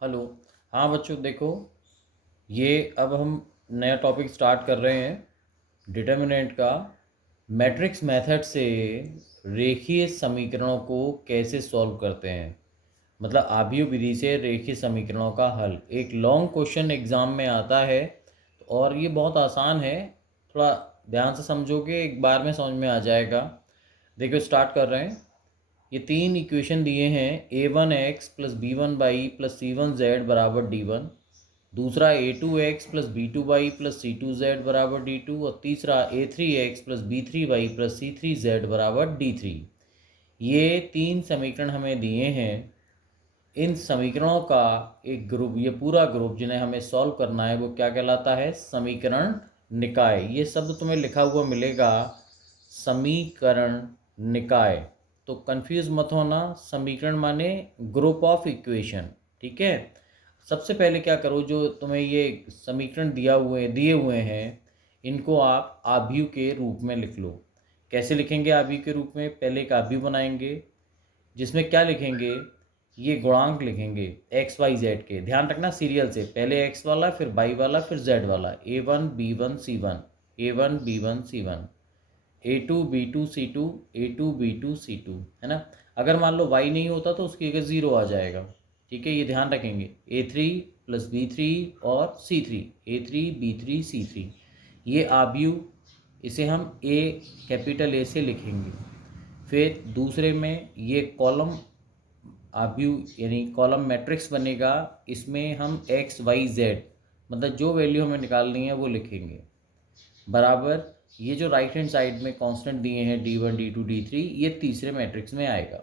Hello. हाँ बच्चों देखो, ये अब हम नया टॉपिक स्टार्ट कर रहे हैं डिटर्मिनेंट का। मैट्रिक्स मेथड से रेखीय समीकरणों को कैसे सॉल्व करते हैं, मतलब आव्यूह विधि से रेखीय समीकरणों का हल। एक लॉन्ग क्वेश्चन एग्ज़ाम में आता है और ये बहुत आसान है, थोड़ा ध्यान से समझोगे एक बार में समझ में आ जाएगा। देखो स्टार्ट कर रहे हैं। ये तीन इक्वेशन दिए हैं, a1x plus b1y plus c1z बराबर d1, दूसरा a2x plus b2y plus c2z बराबर d2 और तीसरा a3x plus b3y plus c3z बराबर d3। ये तीन समीकरण हमें दिए हैं। इन समीकरणों का एक ग्रुप, ये पूरा ग्रुप जिन्हें हमें सॉल्व करना है, वो क्या कहलाता है? समीकरण निकाय। ये शब्द तुम्हें लिखा हुआ मिलेगा, समीकरण निकाय। तो कंफ्यूज मत होना, समीकरण माने ग्रुप ऑफ इक्वेशन, ठीक है। सबसे पहले क्या करो, जो तुम्हें ये समीकरण दिए हुए हैं, इनको आप आव्यूह के रूप में लिख लो। कैसे लिखेंगे आव्यूह के रूप में? पहले एक आव्यूह बनाएंगे जिसमें क्या लिखेंगे, ये गुणांक लिखेंगे एक्स वाई जेड के। ध्यान रखना सीरियल से, पहले एक्स वाला फिर वाई वाला फिर जेड वाला। a1 b1 c1, a1 b1 c1, a2 b2 c2, a2 b2 c2, है ना। अगर मान लो y नहीं होता तो उसकी जगह 0 आ जाएगा, ठीक है। ये ध्यान रखेंगे, a3 प्लस b3 और c3, a3 b3 c3। ये आव्यूह, इसे हम a कैपिटल A से लिखेंगे। फिर दूसरे में ये कॉलम आव्यूह यानी कॉलम मैट्रिक्स बनेगा, इसमें हम एक्स वाई जेड मतलब जो वैल्यू हमें निकालनी है वो लिखेंगे, बराबर ये जो राइट हैंड साइड में कांस्टेंट दिए हैं d1 d2 d3, ये तीसरे मैट्रिक्स में आएगा।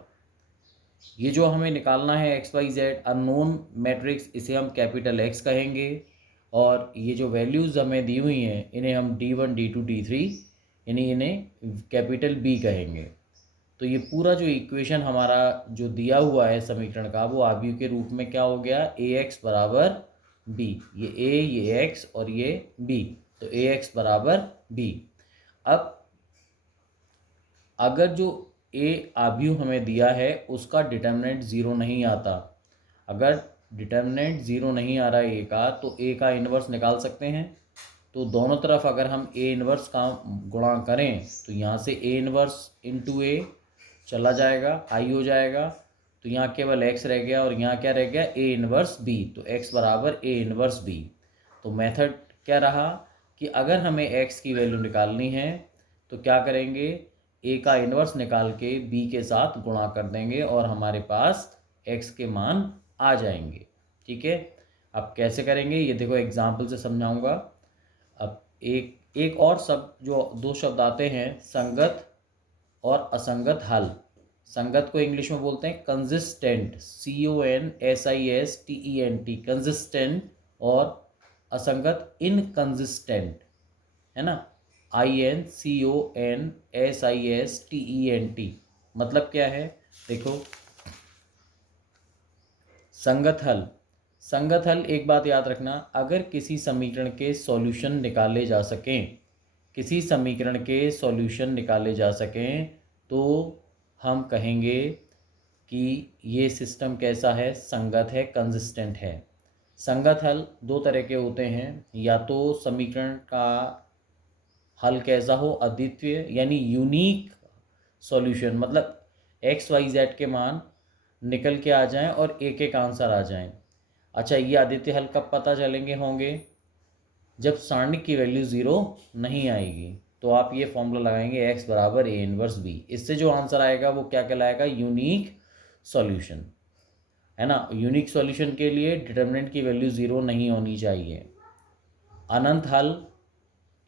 ये जो हमें निकालना है X Y Z unknown matrix, इसे हम कैपिटल एक्स कहेंगे। और ये जो वैल्यूज़ हमें दी हुई हैं, इन्हें हम d1 d2 d3 यानी इन्हें कैपिटल बी कहेंगे। तो ये पूरा जो इक्वेशन हमारा जो दिया हुआ है समीकरण का, वो आव्यूह के रूप में क्या हो गया? ए एक्स बराबर बी। ये ए, ये एक्स और ये बी, तो ए एक्स बराबर बी। अब अगर जो ए आव्यूह हमें दिया है उसका डिटर्मिनेंट ज़ीरो नहीं आता, अगर डिटर्मिनेंट ज़ीरो नहीं आ रहा है ए का, तो ए का इन्वर्स निकाल सकते हैं। तो दोनों तरफ अगर हम ए इन्वर्स का गुणा करें तो यहाँ से ए इन्वर्स इंटू ए चला जाएगा, आई हो जाएगा। तो यहाँ केवल एक्स रह गया और यहाँ क्या रह गया? A inverse B. तो एक्स बराबर ए इन्वर्स बी। तो मेथड क्या रहा कि अगर हमें एक्स की वैल्यू निकालनी है तो क्या करेंगे? ए का इन्वर्स निकाल के बी के साथ गुणा कर देंगे और हमारे पास एक्स के मान आ जाएंगे, ठीक है। अब कैसे करेंगे ये देखो, एग्जाम्पल से समझाऊंगा। अब एक और शब्द, जो दो शब्द आते हैं, संगत और असंगत हल। संगत को इंग्लिश में बोलते हैं कंसिस्टेंट, CONSISTENT, कंसिस्टेंट। और असंगत इनकंसिस्टेंट, है ना, INCONSISTENT। मतलब क्या है देखो, संगत हल। संगत हल, एक बात याद रखना, अगर किसी समीकरण के सॉल्यूशन निकाले जा सकें, किसी समीकरण के सॉल्यूशन निकाले जा सकें, तो हम कहेंगे कि ये सिस्टम कैसा है? संगत है, कंसिस्टेंट है। संगत हल दो तरह के होते हैं, या तो समीकरण का हल कैसा हो? अद्वितीय यानी यूनिक सॉल्यूशन, मतलब एक्स वाई जेड के मान निकल के आ जाएं और एक एक आंसर आ जाएं। अच्छा, ये अद्वितीय हल कब पता चलेंगे होंगे? जब सारणिक की वैल्यू ज़ीरो नहीं आएगी। तो आप ये फॉर्मूला लगाएंगे एक्स बराबर ए इनवर्स बी, इससे जो आंसर आएगा वो क्या कहलाएगा? यूनिक सॉल्यूशन, है ना। यूनिक सॉल्यूशन के लिए डिटर्मिनेंट की वैल्यू ज़ीरो नहीं होनी चाहिए। अनंत हल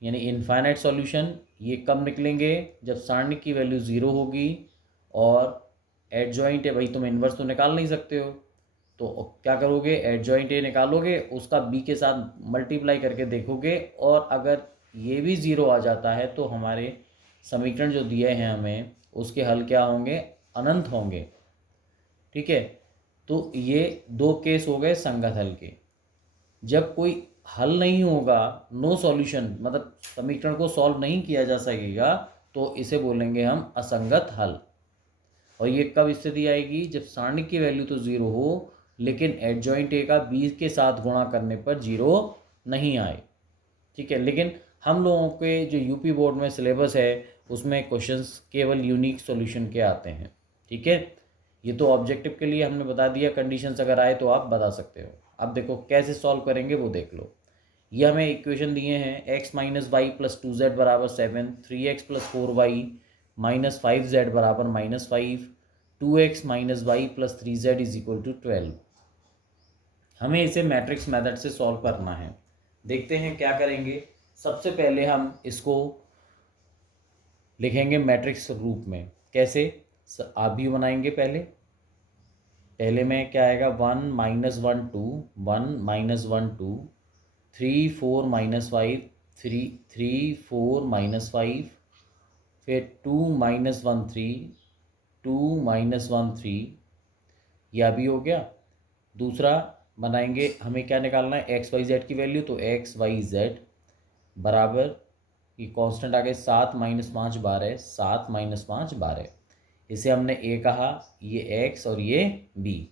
यानी इनफाइनाइट सॉल्यूशन, ये कब निकलेंगे? जब सारणिक की वैल्यू ज़ीरो होगी और एडजॉइंट है, भाई तुम इन्वर्स तो निकाल नहीं सकते हो, तो क्या करोगे? एडजॉइंट ए निकालोगे, उसका बी के साथ मल्टीप्लाई करके देखोगे, और अगर ये भी ज़ीरो आ जाता है तो हमारे समीकरण जो दिए हैं हमें, उसके हल क्या होंगे? अनंत होंगे, ठीक है। तो ये दो केस हो गए संगत हल के। जब कोई हल नहीं होगा, नो सॉल्यूशन, मतलब समीकरण को सॉल्व नहीं किया जा सकेगा, तो इसे बोलेंगे हम असंगत हल। और ये कब स्थिति आएगी? जब सारणिक की वैल्यू तो ज़ीरो हो लेकिन एडजॉइंट ए का बी के साथ गुणा करने पर 0 नहीं आए। ठीक है, लेकिन हम लोगों के जो यूपी बोर्ड में सिलेबस है उसमें क्वेश्चंस केवल यूनिक सॉल्यूशन के आते हैं। ठीक है, ये तो ऑब्जेक्टिव के लिए हमने बता दिया, कंडीशंस अगर आए तो आप बता सकते हो। अब देखो कैसे सॉल्व करेंगे वो देख लो। ये हमें इक्वेशन दिए हैं x minus Y plus 2z बराबर 7, 3x plus 4y minus 5z बराबर -5, 2x minus Y plus 3z is equal to 12। हमें इसे मैट्रिक्स मेथड से सॉल्व करना है। देखते हैं क्या करेंगे। सबसे पहले हम इसको लिखेंगे मैट्रिक्स रूप में। कैसे? आप भी बनाएंगे पहले में क्या आएगा, 1 माइनस 1 2, 1 माइनस 1 2, 3 4 माइनस 5, 3 4 माइनस 5, फिर 2 माइनस 1 3, 2 माइनस 1 3, यह भी हो गया। दूसरा बनाएंगे, हमें क्या निकालना है, एक्स वाई जेड की वैल्यू, तो एक्स वाई जेड बराबर, ये कांस्टेंट आ गए 7 माइनस 5 12, 7 माइनस 5 12। इसे हमने ए कहा, ये एक्स और ये बी।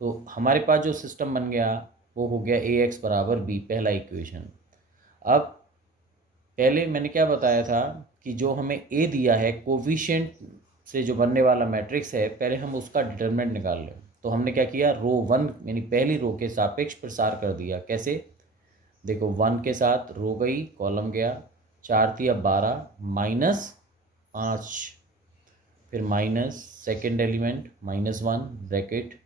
तो हमारे पास जो सिस्टम बन गया वो हो गया ए एक्स बराबर बी, पहला इक्वेशन। अब पहले मैंने क्या बताया था कि जो हमें ए दिया है कोविशेंट से जो बनने वाला मैट्रिक्स है, पहले हम उसका डिटरमिनेंट निकाल लें। तो हमने क्या किया, रो 1 यानी पहली रो के सापेक्ष प्रसार कर दिया। कैसे? देखो 1 के साथ रो गई, कॉलम गया, 4 3 12 -5, फिर माइनस सेकेंड एलिमेंट -1 ब्रैकेट,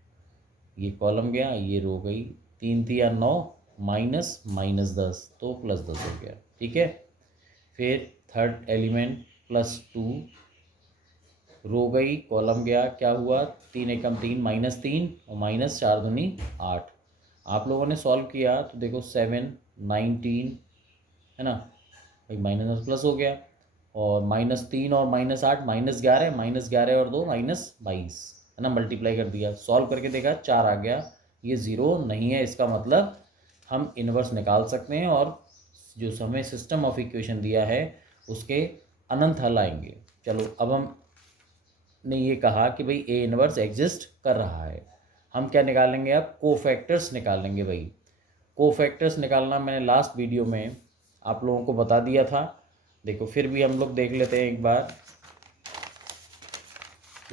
ये कॉलम गया, ये रो गई, 3 3 9 -10, तो +10 हो गया। ठीक है, फिर थर्ड एलिमेंट +2, रो गई, कॉलम गया, क्या हुआ, 3 एकम 3 -3 और -4 दूनी 8। आप लोगों ने सॉल्व किया तो देखो 7 19 है ना भाई, माइनस प्लस हो गया, और -3 और -8 -11, -11 और 2 -22 है ना, मल्टीप्लाई कर दिया, सॉल्व करके देखा 4 आ गया। ये 0 नहीं है, इसका मतलब हम इन्वर्स निकाल सकते हैं और जो हमें सिस्टम ऑफ इक्वेशन दिया है उसके अनंत हल आएंगे। चलो अब हम ने ये कहा कि भाई ए इन्वर्स एग्जिस्ट कर रहा है, हम क्या निकालेंगे, अब कोफैक्टर्स निकालेंगे। भाई कोफैक्टर्स निकालना मैंने लास्ट वीडियो में आप लोगों को बता दिया था। देखो फिर भी हम लोग देख लेते हैं एक बार।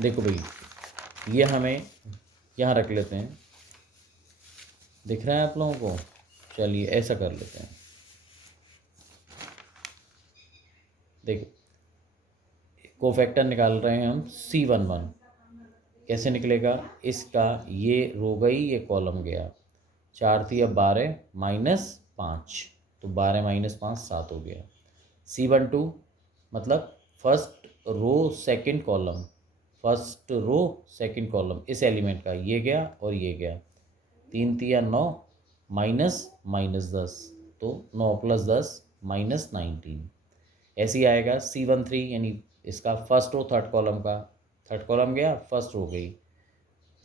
देखो भाई ये हमें यहाँ रख लेते हैं, दिख रहा है आप लोगों को? चलिए ऐसा कर लेते हैं। देखो कोफैक्टर निकाल रहे हैं हम C11। कैसे निकलेगा इसका, ये रो गई, ये कॉलम गया, 4 थी अब 12 -5, तो 12 -5 7 हो गया। C12 मतलब first row second column, first row second column इस एलिमेंट का, ये गया और ये गया, 3 3 9 -10, तो 9 + 10 -19। ऐसे ही आएगा C13 यानी इसका फर्स्ट रो थर्ड कॉलम का, थर्ड कॉलम गया, फर्स्ट रो गई,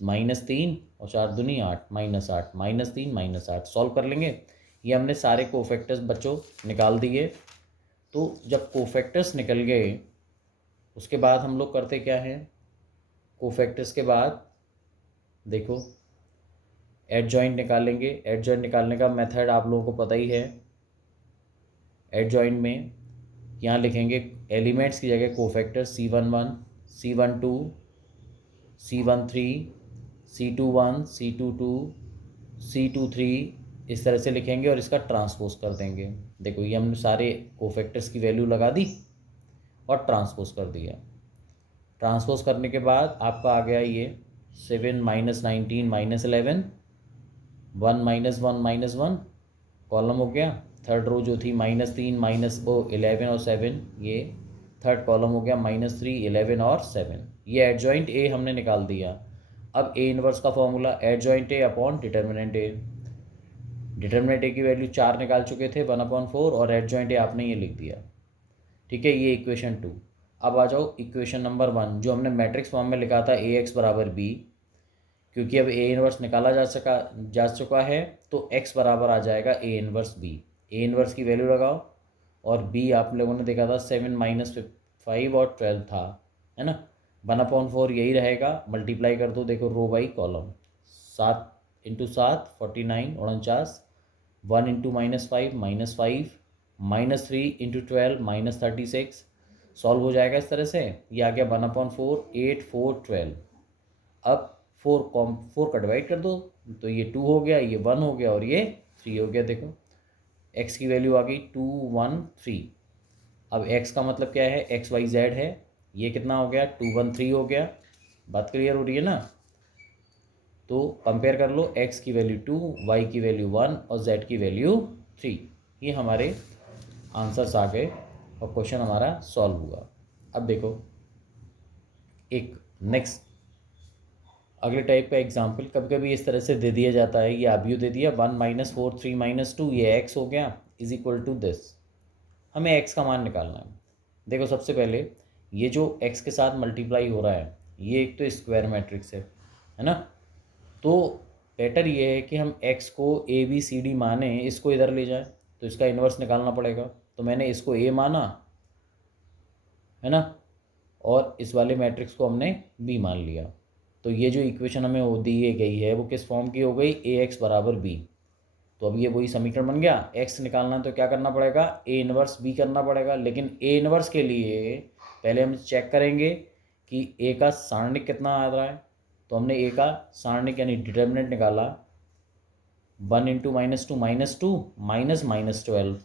-3 और 4 दूनी 8 -8 -3 -8। सॉल्व कर लेंगे। ये हमने सारे कोफैक्टर्स बच्चों निकाल दिए। तो जब कोफैक्टर्स निकल गए उसके बाद हम लोग करते क्या हैं, कोफैक्टर्स के बाद देखो एडजॉइंट निकालेंगे। एडजॉइंट निकालने का मेथड आप लोगों को पता ही है। एडजॉइंट में यहाँ लिखेंगे एलिमेंट्स की जगह cofactor C11 C12 C13 C21 C22 C23 इस तरह से लिखेंगे और इसका ट्रांसपोज कर देंगे। देखो ये हमने सारे कोफैक्टर्स की वैल्यू लगा दी और ट्रांसपोज कर दिया। ट्रांसपोज करने के बाद आपका आ गया ये 7 -19 -11, 1 -1 कॉलम हो गया। थर्ड रो जो थी -3 -11 और 7, ये थर्ड कॉलम हो गया, -3 11 और 7। ये एडजॉइंट ए हमने निकाल दिया। अब ए इनवर्स का formula adjoint A upon determinant A. Determinant A की वैल्यू 4 निकाल चुके थे, 1/4, और एडजॉइंट ए आपने ये लिख दिया। ठीक है, ये इक्वेशन 2। अब आ जाओ इक्वेशन नंबर 1 जो हमने मैट्रिक्स फॉर्म में लिखा था ए एक्स बराबर बी। क्योंकि अब ए इनवर्स निकाला जा चुका है तो x बराबर आ जाएगा A inverse B. A inverse की वैल्यू लगाओ, और बी आप लोगों ने देखा था 7 -5 और 12 था, है ना, 1/4 यही रहेगा। मल्टीप्लाई कर दो, देखो row by column, 7 into 7 49 49, 1 into -5 -5, -3 into 12 -36। Solve हो जाएगा इस तरह से। ये आ गया 1/4 8 4 12। अब 4 का डिवाइड कर दो तो ये 2 हो गया, ये 1 हो गया और ये 3 हो गया। देखो x की वैल्यू आ गई 2 1 3। अब x का मतलब क्या है, एक्स वाई जेड है। ये कितना हो गया 2 1 3 हो गया। बात क्लियर हो रही है ना। तो कंपेयर कर लो, x की वैल्यू 2, y की वैल्यू 1 और z की वैल्यू 3। ये हमारे आंसर्स आ गए और क्वेश्चन हमारा सॉल्व हुआ। अब देखो एक नेक्स्ट अगले टाइप का एग्जाम्पल कभी कभी इस तरह से दे दिया जाता है। ये अभी दे दिया 1 - 4 3 - 2, ये x हो गया इज इक्वल टू दिस। हमें x का मान निकालना है। देखो सबसे पहले ये जो x के साथ मल्टीप्लाई हो रहा है ये एक तो स्क्वायर मैट्रिक्स है ना। तो बेटर ये है कि हम x को a b c d माने, इसको इधर ले जाएं तो इसका इन्वर्स निकालना पड़ेगा। तो मैंने इसको a माना है ना, और इस वाले मैट्रिक्स को हमने b मान लिया। तो ये जो इक्वेशन हमें वो दी गई है वो किस फॉर्म की हो गई, ax बराबर b। तो अब ये वही समीकरण बन गया। x निकालना है तो क्या करना पड़ेगा, a इनवर्स b करना पड़ेगा। लेकिन a इनवर्स के लिए पहले हम चेक करेंगे कि a का सारणिक कितना आ रहा है। तो हमने a का सारणिक यानी डिटर्मिनेंट निकाला 1 इंटू -2 -2 -12।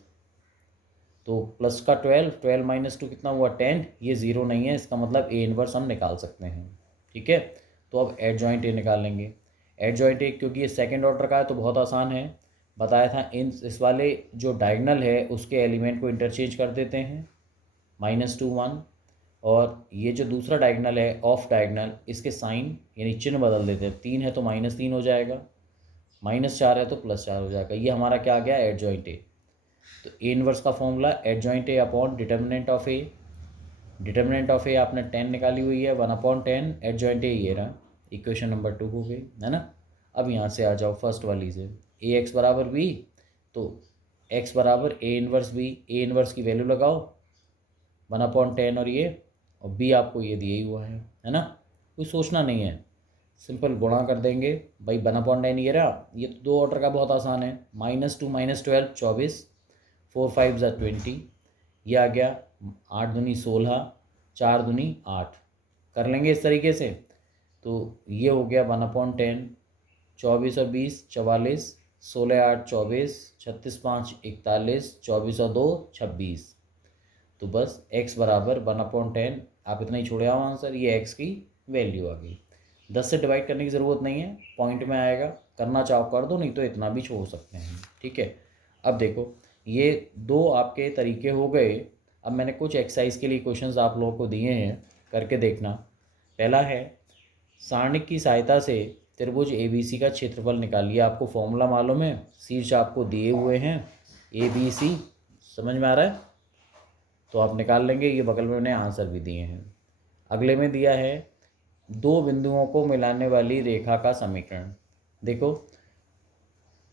तो प्लस का 12 12 -2 कितना हुआ 10। ये ज़ीरो नहीं है, इसका मतलब a इनवर्स हम निकाल सकते हैं। ठीक है, तो अब एडजॉइंट ए निकालेंगे। एडजॉइंट ए क्योंकि ये सेकंड ऑर्डर का है तो बहुत आसान है। बताया था इस वाले जो डायगोनल है उसके एलिमेंट को इंटरचेंज कर देते हैं -2 1, और ये जो दूसरा डायगोनल है ऑफ डायगोनल इसके साइन यानी चिन्ह बदल देते हैं। 3 है तो -3 हो जाएगा, -4 है तो +4 हो जाएगा। ये हमारा क्या आ गया एडजॉइंट ए। तो ए इनवर्स का formula adjoint A upon determinant of A. Determinant of A आपने 10 निकाली हुई है, 1/10। एडजॉइंट ए ये रहा, इक्वेशन नंबर 2 हो गई है ना। अब यहाँ से आ जाओ फर्स्ट वाली से, ए एक्स बराबर बी। तो एक्स बराबर A inverse B, A inverse की वैल्यू लगाओ 1/10 और ये, और बी आपको ये दिया ही हुआ है ना। कोई सोचना नहीं है, सिंपल गुणा कर देंगे भाई। 1/10 ये रहा, ये तो दो ऑर्डर का बहुत आसान है। -2 -12 24, 4 5 ज़ा 20, ये आ गया 8 दूनी 16, 4 दूनी 8। कर लेंगे इस तरीके से। तो ये हो गया 1/10, 24 और 20 44, 16 8 24, 36 5 41, 24 और 2 26। तो बस x बराबर 1/10, आप इतना ही छोड़े आओ आंसर। ये x की वैल्यू आ गई। 10 से डिवाइड करने की ज़रूरत नहीं है, पॉइंट में आएगा। करना चाहो कर दो, नहीं तो इतना भी छोड़ सकते हैं। ठीक है, अब देखो ये दो आपके तरीके हो गए। अब मैंने कुछ एक्सरसाइज के लिए क्वेश्चंस आप लोगों को दिए हैं, करके देखना। पहला है सारणिक की सहायता से त्रिभुज ABC का क्षेत्रफल निकालिए। आपको फॉर्मूला मालूम है, शीर्ष आपको दिए हुए हैं ABC, समझ में आ रहा है तो आप निकाल लेंगे। ये बगल में उन्हें आंसर भी दिए हैं। अगले में दिया है दो बिंदुओं को मिलाने वाली रेखा का समीकरण। देखो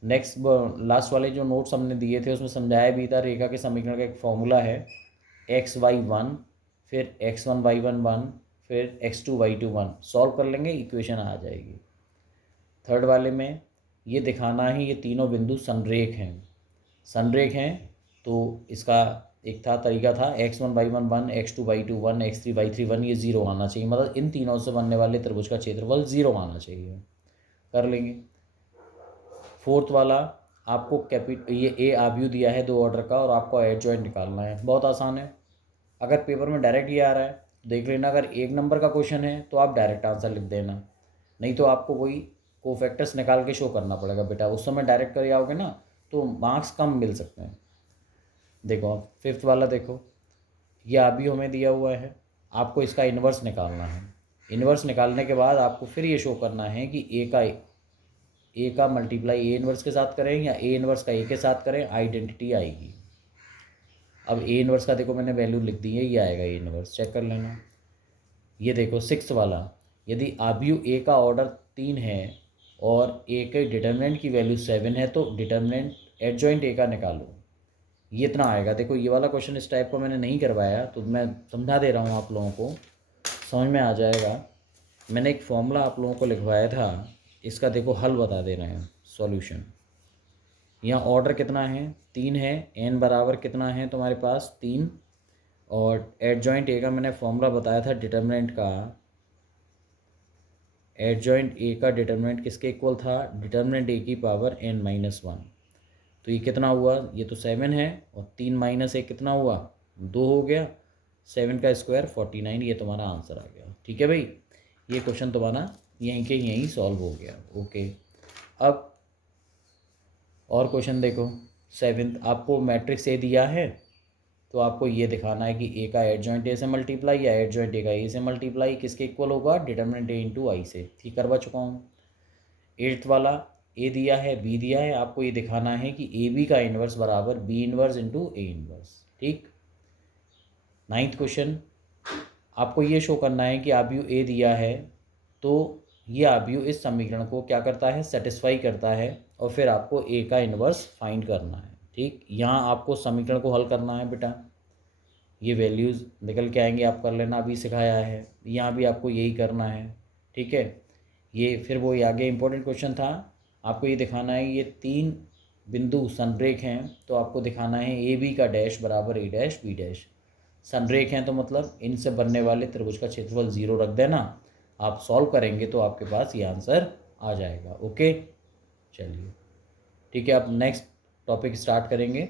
नेक्स्ट लास्ट वाले जो नोट्स हमने दिए थे उसमें समझाया भी था, रेखा के समीकरण का एक फॉर्मूला है xy1, फिर x1y1 1, फिर x2y2 1। सॉल्व कर लेंगे, इक्वेशन आ जाएगी। थर्ड वाले में ये दिखाना है ये तीनों बिंदु संरेख हैं। संरेख हैं तो इसका एक तरीका था x1y1 1, x2y2 1, x3y3 1, ये 0 आना चाहिए। मतलब इन तीनों से बनने वाले त्रिभुज का क्षेत्रफल 0 आना चाहिए। कर लेंगे। फोर्थ वाला आपको ये ए आव्यूह दिया है दो ऑर्डर का और आपको एडजॉइंट निकालना है। बहुत आसान है। अगर पेपर में डायरेक्ट ये आ रहा है देख लेना, अगर 1 नंबर का क्वेश्चन है तो आप डायरेक्ट आंसर लिख देना, नहीं तो आपको वही कोफैक्टर्स निकाल के शो करना पड़ेगा बेटा। उस समय डायरेक्ट कर आओगे ना तो मार्क्स कम मिल सकते हैं। देखो अब फिफ्थ वाला देखो, ये आव्यूह हमें दिया हुआ है, आपको इसका इन्वर्स निकालना है। इन्वर्स निकालने के बाद आपको फिर ये शो करना है कि ए का मल्टीप्लाई ए इनवर्स के साथ करें या ए इनवर्स का ए के साथ करें, आइडेंटिटी आएगी। अब ए इनवर्स का देखो मैंने वैल्यू लिख दी है, ये आएगा ए इनवर्स, चेक कर लेना। ये देखो सिक्स्थ वाला, यदि आव्यूह ए का ऑर्डर 3 है और ए के डिटर्मिनेंट की वैल्यू 7 है तो डिटर्मिनेंट एडजॉइंट ए का निकालो। ये इतना आएगा। देखो ये वाला क्वेश्चन इस टाइप का मैंने नहीं करवाया तो मैं समझा दे रहा हूँ, आप लोगों को समझ में आ जाएगा। मैंने एक फॉर्मूला आप लोगों को लिखवाया था इसका देखो हल बता दे रहे हैं, सॉल्यूशन। यहाँ ऑर्डर कितना है, 3 है, n बराबर कितना है तुम्हारे पास 3, और एडजॉइंट ए का मैंने फॉर्मूला बताया था डिटर्मिनेंट का, एडजॉइंट ए का डिटर्मिनेंट किसके इक्वल था, डिटर्मिनेंट ए की पावर n-1। तो ये कितना हुआ, ये तो 7 है, और 3 माइनस 1 कितना हुआ, 2 हो गया, 7 का स्क्वायर 49, ये तुम्हारा आंसर आ गया। ठीक है भाई, ये क्वेश्चन तुम्हारा यहीं के यहीं सॉल्व हो गया। ओके, अब और क्वेश्चन देखो। 7th, आपको मैट्रिक्स ए दिया है, तो आपको ये दिखाना है कि ए का एडजॉइंट ए से मल्टीप्लाई या एडजॉइंट ए का ए से मल्टीप्लाई किसके इक्वल होगा, डिटर्मिनेंट ए इंटू आई से। ठीक करवा चुका हूँ। 8th वाला, ए दिया है, बी दिया है, आपको ये दिखाना है कि ए बी का इन्वर्स बराबर B inverse into A inverse. ठीक। 9th क्वेश्चन, आपको ये शो करना है कि आबयू ए दिया है, तो ये आबयू इस समीकरण को क्या करता है, सेटिस्फाई करता है, और फिर आपको ए का इन्वर्स फाइंड करना है। ठीक, यहाँ आपको समीकरण को हल करना है बेटा, ये वैल्यूज़ निकल के आएंगे, आप कर लेना, अभी सिखाया है। यहाँ भी आपको यही करना है। ठीक है, ये फिर वो आगे इंपॉर्टेंट क्वेश्चन था, आपको ये दिखाना है ये 3 बिंदु सनरेख हैं, तो आपको दिखाना है ए बी का डैश बराबर ए डैश बी डैश। सनरेख हैं तो मतलब इनसे बनने वाले त्रिभुज का क्षेत्रफल 0 रख देना। आप सॉल्व करेंगे तो आपके पास ये आंसर आ जाएगा। ओके, चलिए ठीक है, अब नेक्स्ट टॉपिक स्टार्ट करेंगे।